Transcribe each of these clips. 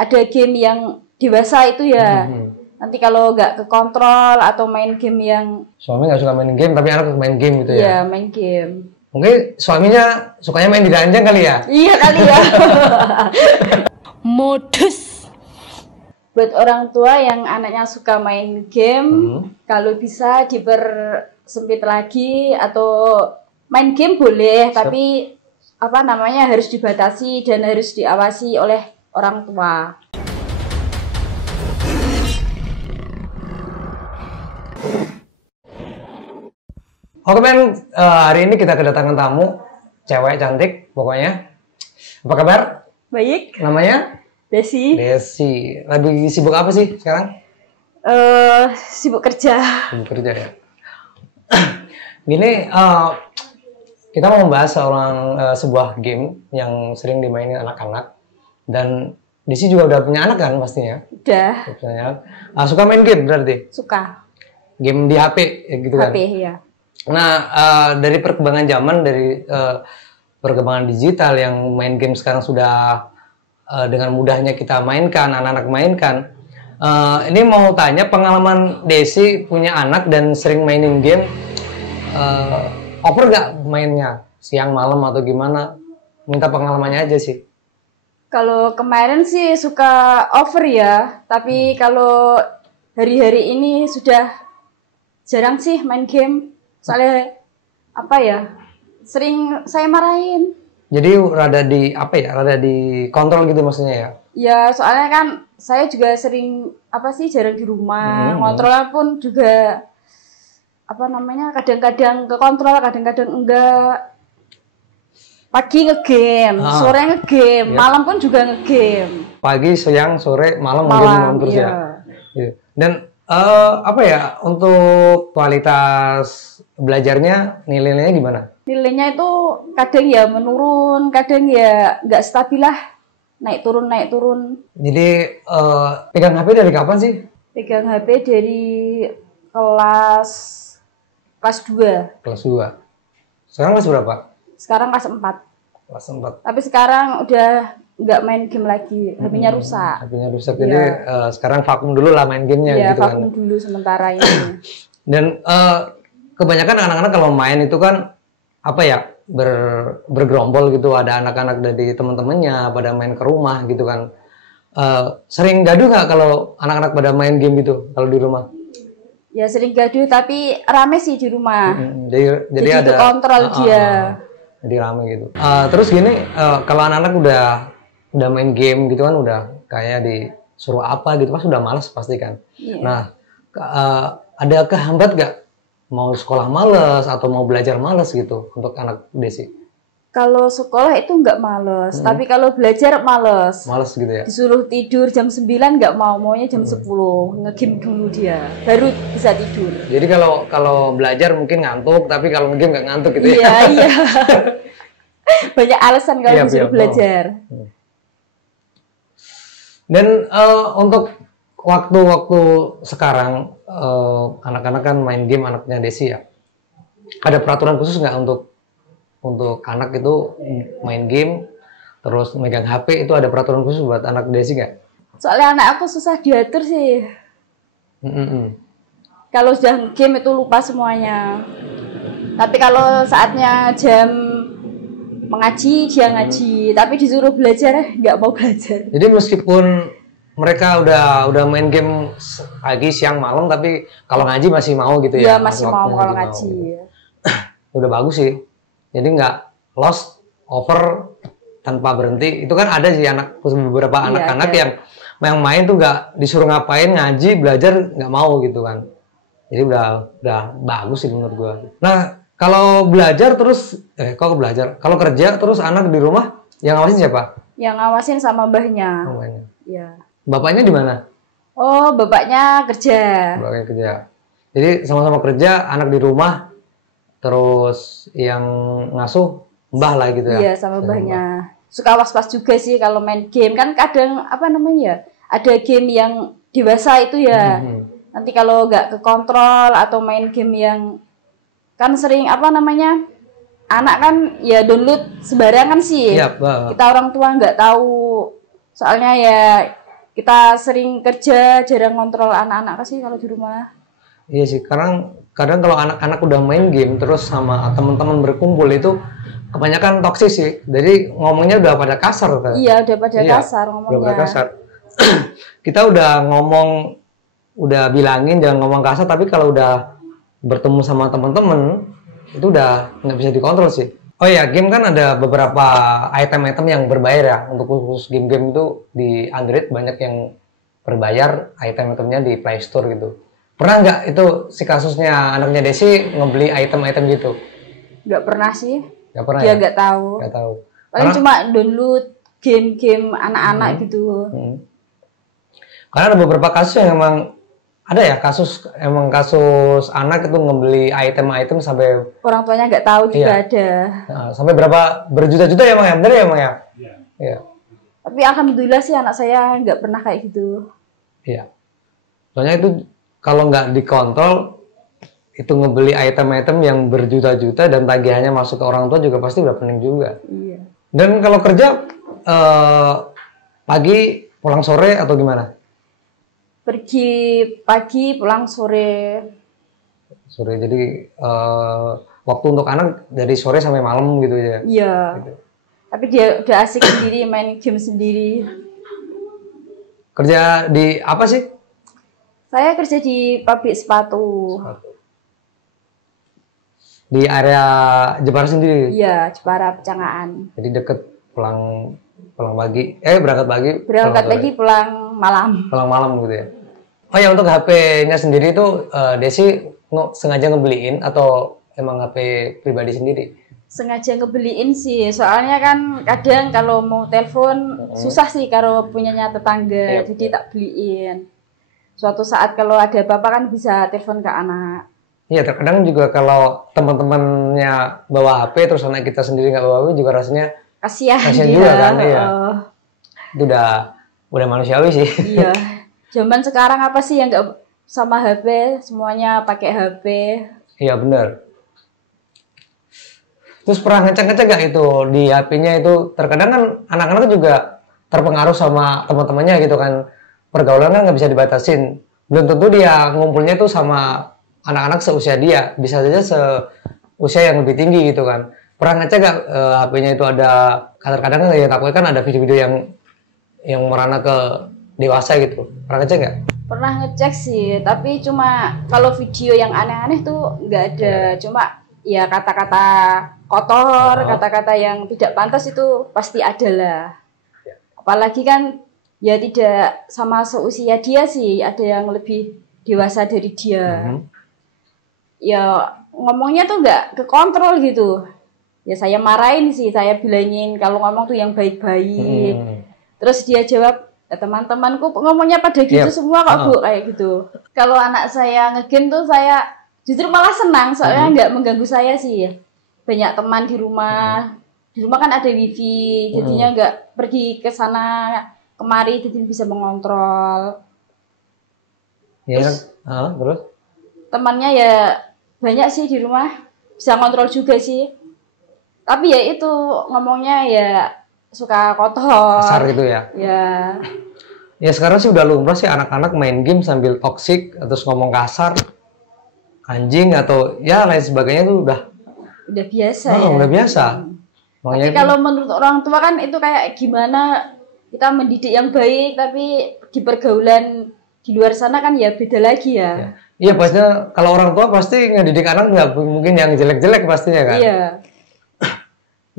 ada game yang dewasa itu ya. Nanti kalau nggak kekontrol atau main game yang suami nggak suka main game tapi anak main game gitu ya? Iya, main game. Mungkin suaminya sukanya main di ranjang kali ya? Iya kali ya. Modus. Buat orang tua yang anaknya suka main game, kalau bisa dipersempit lagi atau main game boleh, tapi apa namanya harus dibatasi dan harus diawasi oleh orang tua. Oke men, hari ini kita kedatangan tamu, cewek cantik pokoknya. Apa kabar? Baik. Namanya? Desi. Desi. Lagi sibuk apa sih sekarang? Sibuk kerja. Sibuk kerja ya. Gini, kita mau membahas sebuah game yang sering dimainin anak-anak. Dan Desi juga udah punya anak kan pastinya? Udah. Punya anak. Suka main game berarti? Suka. Game di HP gitu kan? HP ya. Nah, dari perkembangan zaman, dari perkembangan digital yang main game sekarang sudah dengan mudahnya kita mainkan, anak-anak mainkan. Ini mau tanya pengalaman Desi punya anak dan sering mainin game, over gak mainnya? Siang, malam atau gimana? Minta pengalamannya aja sih. Kalau kemarin sih suka over ya, tapi kalau hari-hari ini sudah jarang sih main game. Soalnya apa ya, sering saya marahin. Jadi rada di apa ya, rada di kontrol gitu maksudnya ya? Ya soalnya kan saya juga sering jarang di rumah, ngontrolnya pun juga apa namanya kadang-kadang ke kontrol, kadang-kadang enggak. Pagi ngegame, sore ngegame, malam pun juga ngegame. Pagi, siang, sore, malam terus iya. Ya. Dan apa ya, untuk kualitas belajarnya nilainya gimana? Nilainya itu kadang ya menurun, kadang ya nggak stabil lah, naik turun. Jadi pegang HP dari kapan sih? Pegang HP dari kelas 2. Kelas 2. Sekarang kelas berapa? Sekarang kelas 4. Kelas 4. Tapi sekarang udah nggak main game lagi, HP-nya rusak. HP-nya rusak, jadi sekarang vakum dulu lah main gamenya gitu kan. Iya, vakum dulu sementara ini. Dan kebanyakan anak-anak kalau main itu kan apa ya, bergerombol gitu, ada anak-anak dari teman-temannya pada main ke rumah gitu kan. Sering gaduh nggak kalau anak-anak pada main game gitu kalau di rumah? Ya sering gaduh, tapi rame sih di rumah. Jadi ada kontrol dia. Jadi rame gitu. Terus gini, kalau anak-anak udah main game gitu kan, udah kayak disuruh apa gitu, pas udah malas pasti kan. Iya. Nah, ada kehambat gak mau sekolah males atau mau belajar males gitu untuk anak Desi? Kalau sekolah itu nggak males, tapi kalau belajar males. Males gitu ya? Disuruh tidur jam 9 nggak maunya jam 10, ngegame dulu dia, baru bisa tidur. Jadi kalau belajar mungkin ngantuk, tapi kalau ngegame nggak ngantuk gitu ya? Iya. Banyak alasan kalau disuruh belajar. Dan untuk waktu-waktu sekarang, anak-anak kan main game, anaknya Desi ya. Ada peraturan khusus nggak untuk anak itu main game, terus megang HP, itu ada peraturan khusus buat anak Desi nggak? Soalnya anak aku susah diatur sih. Kalau sudah game itu lupa semuanya. Tapi kalau saatnya jam mengaji, dia ngaji. Tapi disuruh belajar, nggak mau belajar. Jadi meskipun mereka udah main game pagi, siang, malam, tapi kalau ngaji masih mau gitu ya? Iya, masih mau kalau ngaji. Gitu. Udah bagus sih. Jadi nggak lost, over, tanpa berhenti. Itu kan ada sih beberapa anak-anak yang main tuh nggak disuruh ngapain, ngaji, belajar, nggak mau gitu kan. Jadi udah bagus sih menurut gua. Nah, kalau belajar terus, kalau kerja terus anak di rumah, yang ngawasin siapa? Yang ngawasin sama mbahnya. Iya. Bapaknya di mana? Oh, bapaknya kerja. Bapaknya kerja. Jadi sama-sama kerja, anak di rumah, terus yang ngasuh mbah lah gitu ya? Iya, sama mbahnya. Suka was-was juga sih kalau main game. Kan kadang, ada game yang dewasa itu ya. Nanti kalau nggak kekontrol atau main game yang, kan sering anak kan ya download sembarangan sih. Iya, kita orang tua nggak tahu. Soalnya ya kita sering kerja, jarang kontrol anak-anak sih kalau di rumah. Iya sih, kadang kalau anak-anak udah main game terus sama teman-teman berkumpul itu kebanyakan toksis sih. Jadi ngomongnya udah pada kasar kan? Iya, udah pada kasar ngomongnya. Udah pada kasar. Kita udah ngomong, udah bilangin jangan ngomong kasar, tapi kalau udah bertemu sama teman-teman itu udah nggak bisa dikontrol sih. Oh iya, game kan ada beberapa item-item yang berbayar ya. Untuk khusus game-game itu di Android banyak yang berbayar, item-itemnya di Play Store gitu. Pernah nggak itu si kasusnya anaknya Desi ngebeli item-item gitu? Nggak pernah sih. Nggak pernah. Dia ya? nggak tahu. Nggak tahu. Paling cuma download game-game anak-anak gitu. Karena ada beberapa kasus yang emang ada ya, kasus anak itu ngebeli item-item sampai orang tuanya nggak tahu juga ada. Nah, sampai berapa berjuta-juta ya, Bang ya? Benar ya, Bang ya? Iya. Tapi alhamdulillah sih anak saya nggak pernah kayak gitu. Iya. Soalnya itu kalau nggak dikontrol, itu ngebeli item-item yang berjuta-juta dan tagihannya masuk ke orang tua juga pasti udah pening juga. Iya. Dan kalau kerja pagi pulang sore atau gimana? Pergi pagi pulang sore. Sore, jadi waktu untuk anak dari sore sampai malam gitu ya? Iya. Gitu. Tapi dia udah asik sendiri, main game sendiri. Kerja di apa sih? Saya kerja di pabrik sepatu. Di area Jepara sendiri? Iya, Jepara Pecangaan. Jadi deket pulang pagi, berangkat pagi. Berangkat pagi, pulang malam. Pulang malam gitu ya. Oh ya, untuk HP-nya sendiri itu Desi sengaja ngebeliin atau emang HP pribadi sendiri? Sengaja ngebeliin sih, soalnya kan kadang kalau mau telepon susah sih kalau punyanya tetangga, jadi tak beliin. Suatu saat kalau ada apa-apa kan bisa telepon ke anak. Iya, terkadang juga kalau teman-temannya bawa HP terus anak kita sendiri nggak bawa HP juga rasanya kasihan juga kan ya. Itu udah manusiawi sih. Iya. Zaman sekarang apa sih yang nggak sama HP, semuanya pakai HP. Iya benar. Terus pernah ngecek-ngecek gak itu di HP-nya itu? Terkadang kan anak-anak juga terpengaruh sama teman-temannya gitu kan. Pergaulan kan nggak bisa dibatasin. Belum tentu dia ngumpulnya tuh sama anak-anak seusia dia. Bisa saja seusia yang lebih tinggi gitu kan. Pernah ngecek gak HP-nya itu ada, kadang-kadang yang takutnya kan ada video-video yang merana ke dewasa gitu. Pernah ngecek nggak? Pernah ngecek sih, tapi cuma kalau video yang aneh-aneh tuh nggak ada. Cuma ya kata-kata kotor, kata-kata yang tidak pantas itu pasti ada lah. Apalagi kan ya tidak sama seusia dia sih, ada yang lebih dewasa dari dia. Ya ngomongnya tuh nggak kekontrol gitu. Ya saya marahin sih, saya bilangin kalau ngomong tuh yang baik-baik. Terus dia jawab, ya, teman-temanku ngomongnya pada gitu semua kok Bu, kayak gitu. Kalau anak saya ngegame tuh saya justru malah senang, soalnya nggak mengganggu saya sih. Banyak teman di rumah. Di rumah kan ada wifi, jadinya nggak pergi ke sana kemari, jadi bisa mengontrol. Ya, terus temannya ya banyak sih di rumah, bisa ngontrol juga sih. Tapi ya itu ngomongnya ya suka kotor. Kasar gitu ya? Ya. Ya sekarang sih udah lumrah sih anak-anak main game sambil toksik, terus ngomong kasar, anjing atau ya lain sebagainya tuh udah biasa ya. Udah biasa. Tapi kalau menurut orang tua kan itu kayak gimana kita mendidik yang baik, tapi di pergaulan di luar sana kan ya beda lagi ya. Iya pastinya kalau orang tua pasti ngedidik anak nggak mungkin yang jelek-jelek pastinya kan. Iya.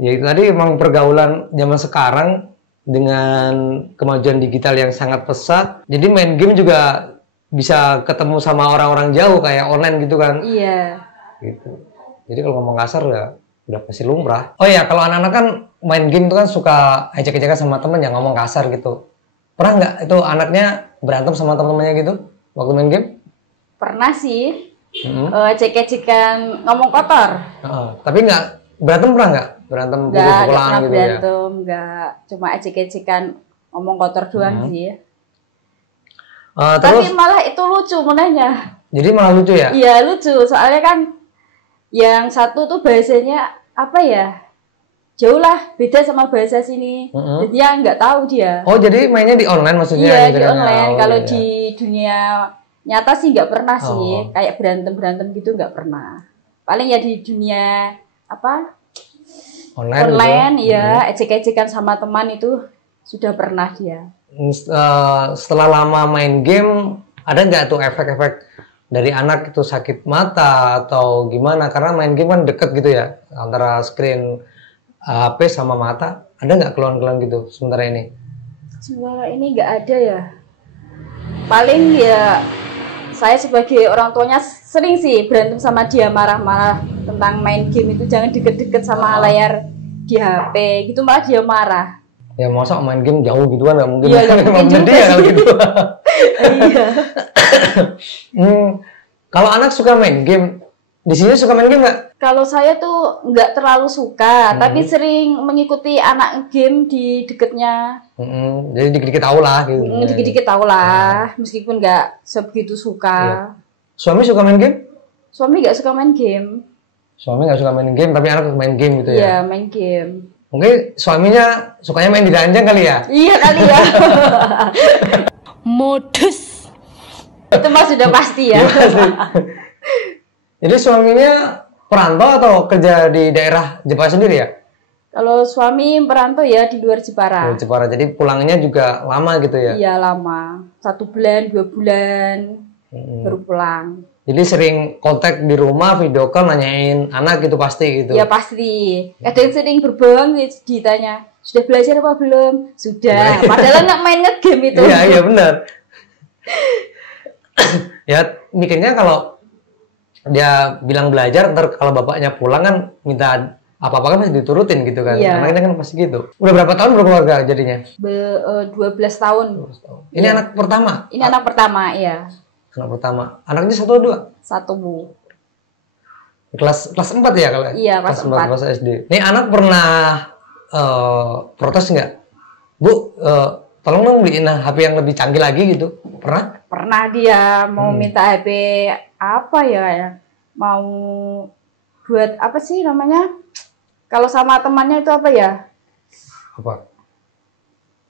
Ya itu tadi emang pergaulan zaman sekarang dengan kemajuan digital yang sangat pesat, jadi main game juga bisa ketemu sama orang-orang jauh kayak online gitu kan. Iya. Gitu. Jadi kalau ngomong kasar ya udah pasti lumrah. Oh ya, kalau anak-anak kan main game itu kan suka ejek-ejekan sama temen yang ngomong kasar gitu. Pernah nggak itu anaknya berantem sama temen-temennya gitu waktu main game? Pernah sih. Ejek-ejekan ngomong kotor. Tapi nggak berantem, pernah nggak? Berantem pukul-pukulan gitu berantem, ya? Nggak. Cuma ejek-ejekan ngomong kotor doang sih. Tapi malah itu lucu mulanya. Jadi malah lucu ya? Iya lucu, soalnya kan yang satu tuh bahasanya apa ya? jauh lah, beda sama bahasa sini. Jadi ya nggak tahu dia. Oh, jadi mainnya di online maksudnya? Iya, di online. Kalau di dunia nyata sih nggak pernah sih, kayak berantem gitu nggak pernah. Paling ya di dunia apa online gitu. Ya ecek-ecekan sama teman itu sudah pernah dia. Setelah lama main game, ada nggak tuh efek-efek dari anak itu sakit mata atau gimana? Karena main game kan deket gitu ya antara screen HP sama mata. Ada nggak keluhan-keluhan gitu sementara ini? Sementara ini nggak ada ya. Paling ya saya sebagai orang tuanya sering sih berantem sama dia, marah-marah tentang main game itu, jangan deket-deket sama layar di HP gitu, malah dia marah. Ya masa main game jauh gitu kan nggak mungkin. Iya, nggak mungkin juga dia sih. kalau gitu. Iya. Kalau anak suka main game, di sini suka main game nggak? Kalau saya tuh nggak terlalu suka, tapi sering mengikuti anak game di deketnya. Jadi dikit-dikit tahu lah gitu. Dikit-dikit tahu lah, meskipun nggak sebegitu suka. Iya. Suami suka main game? Suami nggak suka main game. Suami nggak suka main game, tapi anak main game gitu ya? Iya, main game. Mungkin suaminya sukanya main di ranjang kali ya? Iya kali ya. Modus. Itu mah sudah pasti ya. Jadi suaminya perantau atau kerja di daerah Jepara sendiri ya? Kalau suami perantau ya di luar Jepara. Luar Jepara, jadi pulangnya juga lama gitu ya? Iya lama, 1 bulan, 2 bulan baru pulang. Jadi sering kontak di rumah, video call, nanyain anak gitu pasti gitu? Iya pasti. Kadang sering berbohong ditanya, sudah belajar apa belum? Sudah, padahal nggak main nge-game itu. Iya benar. Ya mikirnya kalau dia bilang belajar, ntar kalau bapaknya pulang kan minta apa-apa kan masih diturutin gitu kan. Iya. Anaknya kan pasti gitu. Udah berapa tahun berkeluarga jadinya? 12 tahun. Ini anak pertama? Ini anak pertama, iya. Anak pertama. Anaknya 1 atau 2? 1 Bu. Kelas 4 ya kalau? Iya, kelas 4. Kelas SD. Ini anak pernah protes nggak? Bu, tolong dong beliin HP yang lebih canggih lagi gitu. Pernah? Pernah dia mau minta HP apa ya? Mau buat apa sih namanya? Kalau sama temannya itu apa ya? Apa?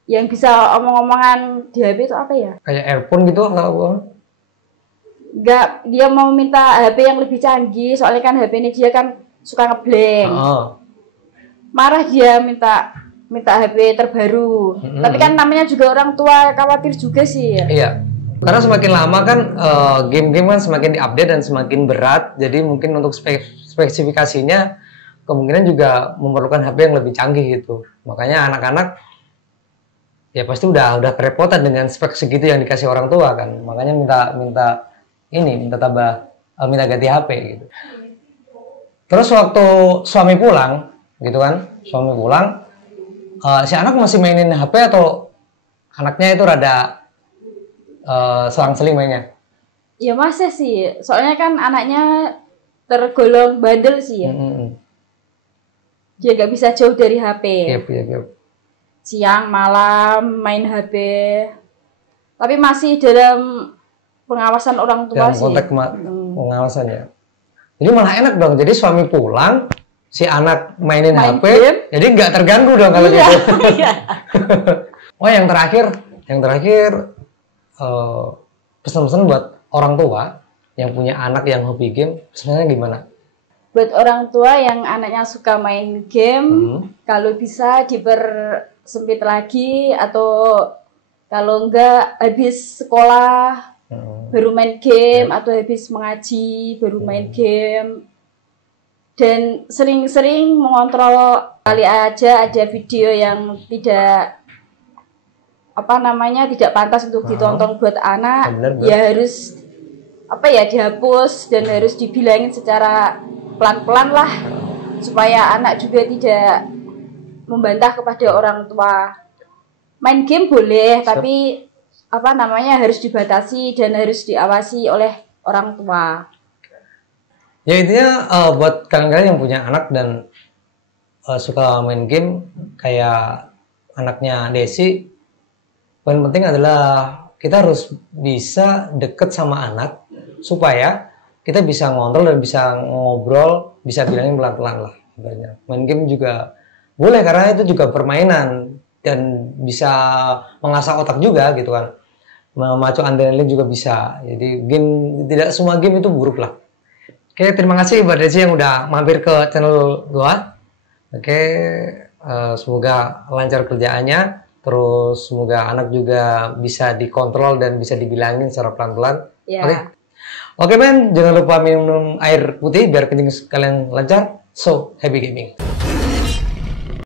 Yang bisa omong-omongan di HP itu apa ya? Kayak earphone gitu nggak apa? Enggak, dia mau minta HP yang lebih canggih, soalnya kan HP ini dia kan suka ngeblank. Marah dia minta HP terbaru. Tapi kan namanya juga orang tua, khawatir juga sih ya. Iya. Karena semakin lama kan game-game kan semakin diupdate dan semakin berat, jadi mungkin untuk spesifikasinya kemungkinan juga memerlukan HP yang lebih canggih gitu. Makanya anak-anak ya pasti udah kerepotan dengan spek segitu yang dikasih orang tua kan. Makanya minta ganti HP gitu. Terus waktu suami pulang gitu kan, si anak masih mainin HP atau anaknya itu rada selang-seling mainnya? Ya masa sih, soalnya kan anaknya tergolong bandel sih ya. Dia nggak bisa jauh dari HP. Yep. Siang, malam, main HP. Tapi masih dalam pengawasan orang tua dalam sih. Konteks pengawasan ya. Jadi malah enak dong. Jadi suami pulang, si anak main HP, game. Jadi nggak terganggu dong kalau gitu. Iya. Oh yang terakhir pesan-pesan buat orang tua yang punya anak yang hobi game, sebenarnya gimana? Buat orang tua yang anaknya suka main game, kalau bisa dipersempit lagi, atau kalau enggak habis sekolah baru main game, atau habis mengaji baru main game. Dan sering-sering mengontrol, kali aja ada video yang tidak tidak pantas untuk ditonton buat anak, bener. Ya harus dihapus dan harus dibilangin secara pelan-pelan lah, supaya anak juga tidak membantah kepada orang tua. Main game boleh, tapi harus dibatasi dan harus diawasi oleh orang tua. Ya intinya buat kalian-kalian yang punya anak dan suka main game kayak anaknya Desi, poin penting adalah kita harus bisa deket sama anak supaya kita bisa ngontrol dan bisa ngobrol, bisa bilangin pelan-pelan lah. Main game juga boleh, karena itu juga permainan dan bisa mengasah otak juga gitu kan. Memacu adrenalin juga bisa. Jadi game, tidak semua game itu buruk lah. Oke, terima kasih Mbak Desi yang udah mampir ke channel gua. Oke, semoga lancar kerjaannya. Terus semoga anak juga bisa dikontrol dan bisa dibilangin secara pelan-pelan. Yeah. Oke men, jangan lupa minum air putih biar kencing kalian lancar. So, happy gaming.